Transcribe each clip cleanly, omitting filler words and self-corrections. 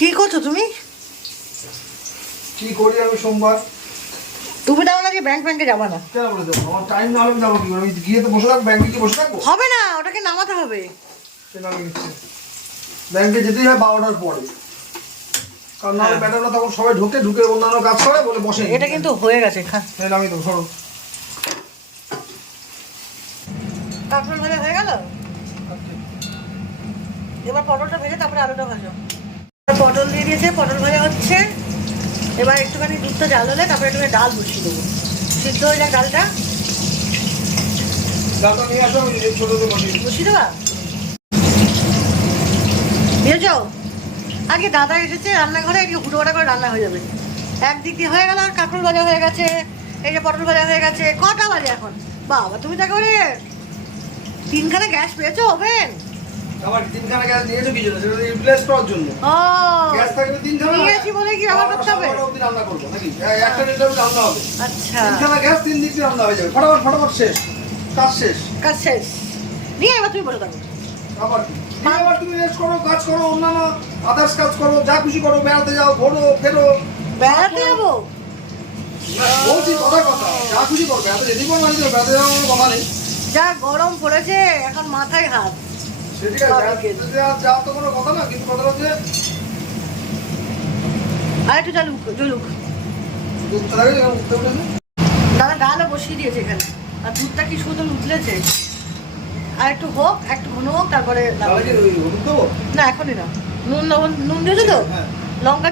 কি করছো তুমি? কি করি আমি সোমবার? তুমি তাহলে আজকে ব্যাংকে যাবা না? কেন বলে দেবো? আমার টাইম না হলে যাবো কি করে? আমি গিয়ে তো বসে থাকবো, ব্যাংকে গিয়ে বসে থাকবো? হবে না, ওটাকে নামাতে হবে। ব্যাংকে যেতেই হয় 12টার পরে, কারণ না ম্যাডামরা তখন সবাই ঢুকে অন্যান্য কাজ করে বলে বসে। এটা কিন্তু হয়ে গেছে। আমি তো সরো। কাঁকরোল ভাজা হয়ে গেল, এবার পটলটা ভেজে তারপরে আলুটা ভাজো। পটল দিয়ে দিয়েছে, পটল ভাজা হচ্ছে। এবার একটুখানি দুধটা জাল হলে তারপরে একটুখানি ডাল বসিয়ে দেবো, সিদ্ধ হয়ে যাক ডালটা। ডালটা নিয়ে আসো, আমি ছোটোতে বসিয়ে দেবা দিয়েছ। আজকে দাদা এসেছে রান্নাঘরে, আজকে হুটোপাটা করে রান্না হয়ে যাবে। একদিক দিয়ে হয়ে গেল, কাঁকরোল ভাজা হয়ে গেছে, এই যে পটল ভাজা হয়ে গেছে। কটা বাজে এখন? বাবা তুমি তো একেবারে 3খানা গ্যাস পেয়েছো, ওভেন। আমার 3খানা গ্যাস নিয়েছো কি জন্য? সেটা রিপ্লেস করার জন্য। ও গ্যাস থাকলে 3খানা নিয়েছি বলে কি আবার করতে হবে? রান্না করবো নাকি? একটা দিন রান্না হবে। আচ্ছা, 3খানা গ্যাস 3 দিন রান্না হয়ে যাবে। ফটাফট শেষ, কাজ শেষ। কাজ শেষ। নিয়ে এবার তুমি বলে থাকো। আবার কি? আবার তুমি রেস্ট করো, কাজ করো, অন্যান্য আদার্স কাজ করো, যা খুশি করো, বেড়াতে যাও, ঘোরো, ফেরো। বেড়াতে যাবো? বলছি কথা, যা খুশি করো, বেড়াতে যেতেই পারো, মানে বেড়াতে যাওয়ার কোনো কথা নেই। যা গরম পড়েছে এখন মাথায় হাত। সেদিকে যাওয়ার তো কোনো কথা না, কিন্তু কথা হচ্ছে আর একটু জ্বলুক। উঠতে থাকে যখন উঠতে উঠেছে। দাদা ডালও বসিয়ে দিয়েছে এখানে, আর দুধটা কি সুন্দর উতলেছে। আর একটু হোক, একটু ঘন হোক, তারপরে তাহলে কি ওই হলুদ দেবো? না এখনই না। নুন দিয়েছো তো? হ্যাঁ। লঙ্কা।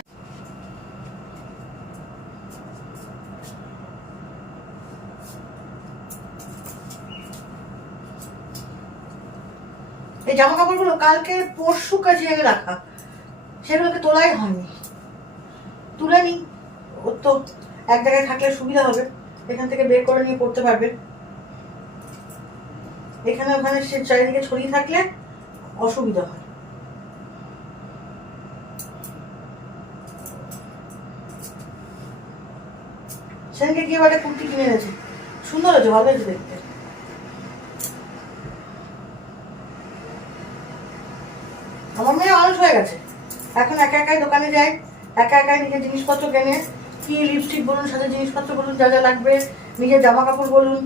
এই জামা কাপড়গুলো কালকে পরশু কাজিয়ে রাখা, সেগুলোকে তোলাই হয়নি। তুলে নি, ওর তো এক জায়গায় থাকলে সুবিধা হবে, এখান থেকে বের করে নিয়ে পড়তে পারবে। এখানে ওখানে সে চারিদিকে ছড়িয়ে থাকলে অসুবিধা হয়। সেদিনকে গিয়ে একটা কুর্তি কিনে এনেছে, সুন্দর হয়েছে, ভালো হয়েছে দেখতে। আমার মেয়ে অলস হয়ে গেছে, এখন একা একাই দোকানে যায়, একা একাই নিজের জিনিসপত্র কেনে। কি লিপস্টিক বলুন, সাথে জিনিসপত্র বলুন, যা যা লাগবে, নিজের জামা কাপড় বলুন,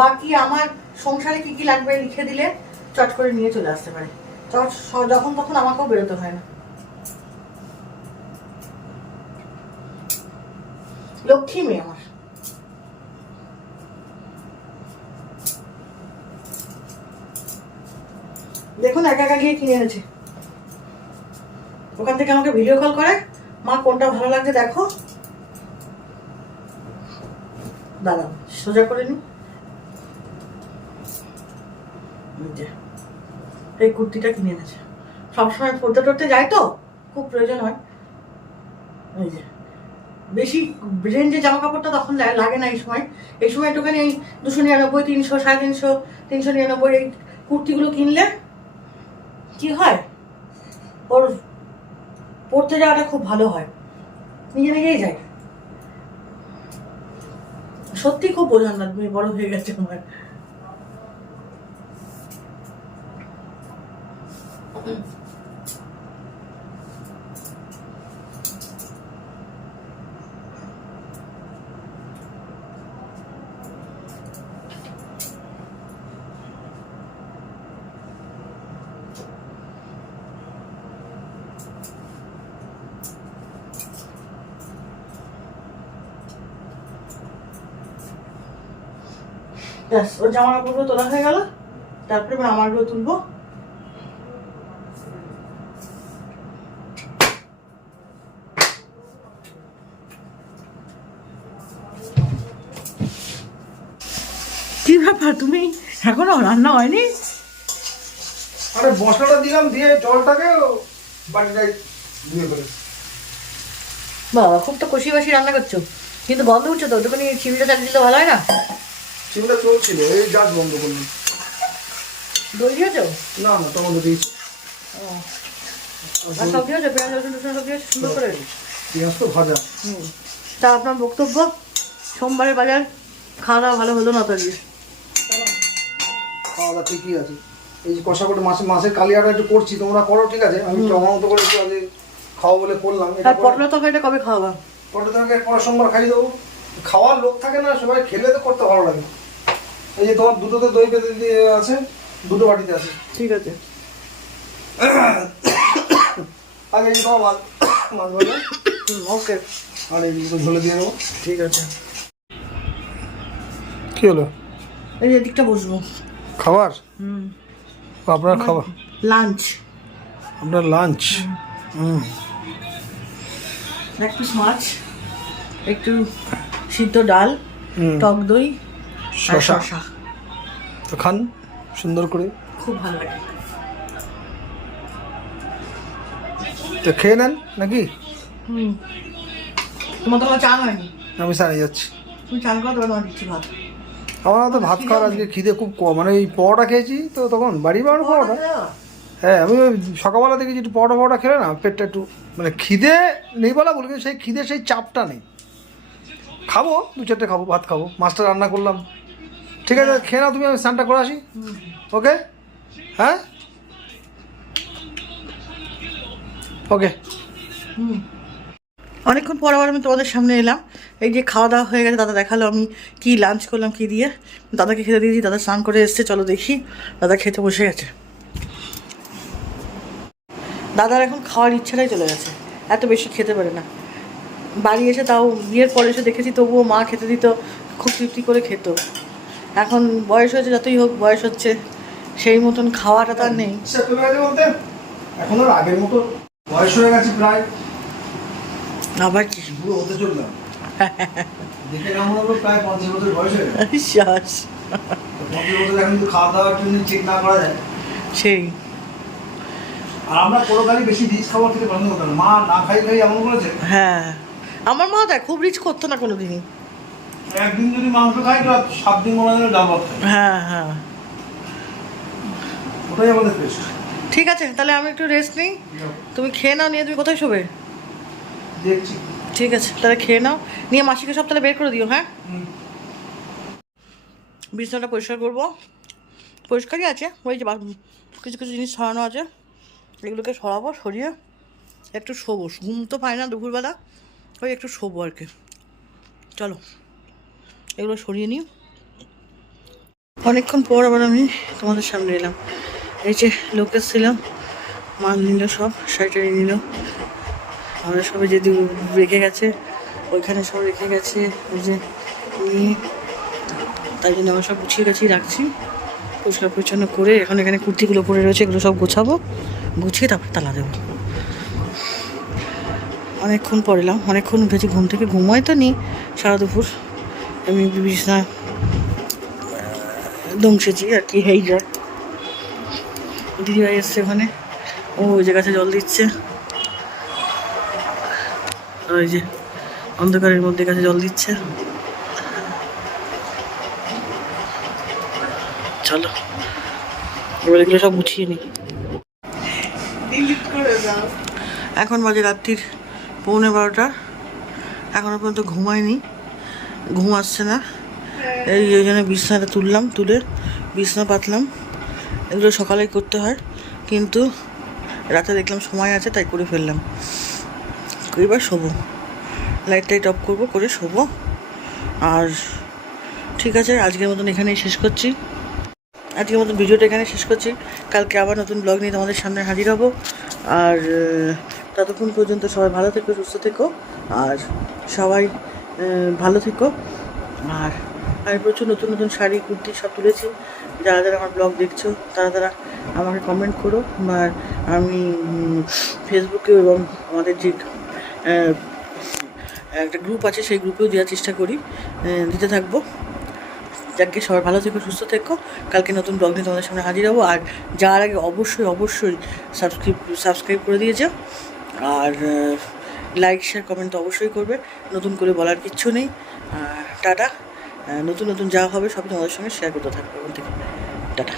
বাকি আমার সংসারে কি কি লাগবে লিখে দিলে চট করে নিয়ে চলে আসতে পারে। যখন তখন আমাকেও বেরোতে হয় না। লক্ষ্মী মেয়ে আমার। দেখুন একা একা গিয়ে কিনে এনেছে, ওখান থেকে আমাকে ভিডিও কল করে, মা কোনটা ভালো লাগছে দেখো। দাঁড়াও সোজা করে নি। এই কুর্তিটা কিনে এনেছে, সবসময় পড়তে টরতে যায় তো, খুব প্রয়োজন হয়। এই যে বেশি রেঞ্জের জামা কাপড়টা তখন লাগে না এই সময়। এই সময় একটুখানি এই 299, 300, 350, 399 এই কুর্তিগুলো কিনলে কি হয়, ওর পড়তে যাওয়াটা খুব ভালো হয়, নিজেই যায়। সত্যি খুব বোঝান না, তুমি বড় হয়ে গেছে আমার। ব্যাস, ওর জামা কাপড়গুলো তোলা হয়ে গেল, তারপরে আমি আমারগুলো তুলবো। কি ব্যাপার, তুমি এখনো রান্না হয়নি? আরে মশলাটা দিলাম, দিয়ে জলটাকে বাটিটাই ধুয়ে ফেলে। বাবা খুব তো কষি বাসি রান্না করছো, কিন্তু গন্ধ উঠছে তো, ওটুকুনি চিবিটা চালিয়ে দিলে ভালো হয় না? চিমটা চলছিল, এই জাস্ট বন্ধ করলি। দই দিয়েছো? না টমেটো দিয়েছি। আর সব দিয়েছো, পেঁয়াজ রসুন টসুন সব দিয়েছো সুন্দর করে? পেঁয়াজ তো ভাজা। তা আপনার বক্তব্য, সোমবারের বাজার খাওয়া দাওয়া ভালো হলো না তো আজকে? খাওয়া দাওয়া ঠিকই আছে। এই যে কষা করে মাছের কালিয়াটা একটু করছি, তোমরা করো ঠিক আছে, আমি একটু আমার মতো করে একটু আগে খাওয়া বলে করলাম। আর পটলের তরকারিটা কবে খাওয়াবা? পটলের তরকারি পরের সোমবার খাইয়ে দেবো। খাওয়ার লোক থাকে না, সবাই খেলে তো করতে ভালো লাগে। এই যে তোমার দুটোতে দই পেতে দিয়ে আছে, দুটো বাটিতে আছে। ঠিক আছে। আগে এই যে তোমার মাছ ভাজা, ওকে। আর এই দুটো ঝোলে দিয়ে দেবো। ঠিক আছে। কি হলো? এই যে এদিকটা বসবো। খাবার? আপনার খাবার? লাঞ্চ। আপনার লাঞ্চ? এক পিস মাছ, একটু সিদ্ধ ডাল, টক দই, শসা। তো খান সুন্দর করে, খুব ভালো লাগে। তো খেয়ে নেন নাকি? তোমার তো চান হয়নি। আমি সানিয়ে যাচ্ছি। তুমি চান করো, তোমার দিচ্ছি ভাত। আমার তো ভাত খাওয়ার আজকে খিদে খুব কম, মানে ওই পরোটা খেয়েছি তো তখন বাড়ি বানানো পরোটা। হ্যাঁ, আমি ওই সকালবেলা দেখেছি একটু পরোটা খেলে না পেটটা একটু মানে খিদে নেই বলা বলি, সেই খিদে সেই চাপটা নেই। খাবো 2-4টে খাবো, ভাত খাবো, মাছটা রান্না করলাম। ঠিক আছে, খেয়ে নাও তুমি, আমি স্নানটা করে আসি। ওকে? হ্যাঁ, ওকে। অনেকক্ষণ পর আবার আমি তোমাদের সামনে এলাম। এই যে খাওয়া দাওয়া হয়ে গেছে, দাদা দেখালো আমি কি লাঞ্চ করলাম কি দিয়ে। দাদাকে খেতে দিয়েছি, দাদা স্নান করে এসছে, চলো দেখি। দাদা খেতে বসে গেছে। দাদার এখন খাওয়ার ইচ্ছাটাই চলে গেছে, এত বেশি খেতে পারে না। বাড়ি এসে তাও বিয়ের পরে এসে দেখেছি তবুও মা খেতে দিত, খুব তৃপ্তি করে খেত। এখন বয়স হয়েছে, যতই হোক বয়স হচ্ছে, সেই মতন খাওয়াটা তার নেই। বলতে এখন আর আগের মতো বয়স হয়ে গেছে প্রায়। আবার কি পুরো হতে চললাম, দেখে না মনে হলো প্রায় 50 বছর বয়স হয়ে গেছে। শ্বাস 50 বছর এখন যদি খাওয়া দাওয়ার জন্য চেক না করা যায়। সেই। আর আমরা কোনো গাড়ি বেশি রিচ খাবার খেতে পছন্দ করতাম না, মা না খাই এমন করেছে। হ্যাঁ, আমার মা দেখ খুব রিচ করতো না কোনো দিনই। একদিন যদি মাংস খাই তো 7 দিন মনে হয় ডাল ভাত খাই। হ্যাঁ হ্যাঁ, ওটাই আমাদের বেস্ট। ঠিক আছে, তাহলে আমি একটু রেস্ট নিই, তুমি খেয়ে নাও। নিয়ে তুমি কোথায় শোবে? দেখছি। ঠিক আছে, তাহলে খেয়ে নাও, নিয়ে মাসিকে সব তাহলে বের করে দিও। হ্যাঁ, বিছানাটা পরিষ্কার করবো, পরিষ্কারই আছে, ওই যে কিছু কিছু জিনিস সরানো আছে, এগুলোকে সরাবো, সরিয়ে একটু শোবো। ঘুম তো পাই না দুপুরবেলা, ওই একটু শোবো আর কি। চলো এগুলো সরিয়ে নিই। অনেকক্ষণ পর আবার আমি তোমাদের সামনে এলাম। এই যে লোক এসেছিলাম, মাল নিল, সব শাড়ি নিল, আমরা সবাই যদি রেখে গেছে ওইখানে সব রেখে গেছে। ওই যে নিয়ে তাই জন্য আমার সব গুছিয়ে গেছি রাখছি, পরিষ্কার পরিচ্ছন্ন করে। এখন এখানে কুর্তিগুলো পরে রয়েছে, এগুলো সব গোছাবো, গুছিয়ে তারপর তালা দেবো। অনেকক্ষণ পর এলাম, অনেকক্ষণ উঠেছি ঘুম থেকে, ঘুমায় তো নি সারা দুপুর, আমি বিছানা দংসেছি আর কি। হেই যা দিদিভাই এসছে ওখানে, ও ওই যে গাছে জল দিচ্ছে, ওই যে অন্ধকারের মধ্যে গাছে জল দিচ্ছে। চলো এবার এগুলো সব গুছিয়ে নিই। এখন বাজে রাত্রির 11:15, এখনো পর্যন্ত ঘুমায়নি, ঘুম আসছে না। এই জন্য বিছানাটা তুললাম, তুলে বিছানা পাতলাম। এগুলো সকালেই করতে হয়, কিন্তু রাতে দেখলাম সময় আছে তাই করে ফেললাম। এবার শোবো, লাইট অফ করবো, করে শোবো। আর ঠিক আছে, আজকের মতন এখানেই শেষ করছি, আজকের মতন ভিডিওটা এখানে শেষ করছি। কালকে আবার নতুন ব্লগ নিয়ে তোমাদের সামনে হাজির হব। আর ততক্ষণ পর্যন্ত সবাই ভালো থেকো, সুস্থ থেকো, আর সবাই ভালো থেকো। আর আমি প্রচুর নতুন নতুন শাড়ি কুর্তি সব তুলেছি, যারা যারা আমার ব্লগ দেখছো তারা আমাকে কমেন্ট করো। আর আমি ফেসবুকে এবং আমাদের যে একটা গ্রুপ আছে সেই গ্রুপেও দেওয়ার চেষ্টা করি, দিতে থাকবো। যাকে সবাই ভালো থেকো, সুস্থ থেকো। কালকে নতুন ব্লগ নিয়ে তোমাদের সামনে হাজির হবো। আর যাওয়ার আগে অবশ্যই সাবস্ক্রাইব করে দিয়েছে, আর লাইক শেয়ার কমেন্ট তো অবশ্যই করবে, নতুন করে বলার কিচ্ছু নেই। টাটা। নতুন যা হবে সবই তোমাদের সঙ্গে শেয়ার করতে থাকবো। টাটা।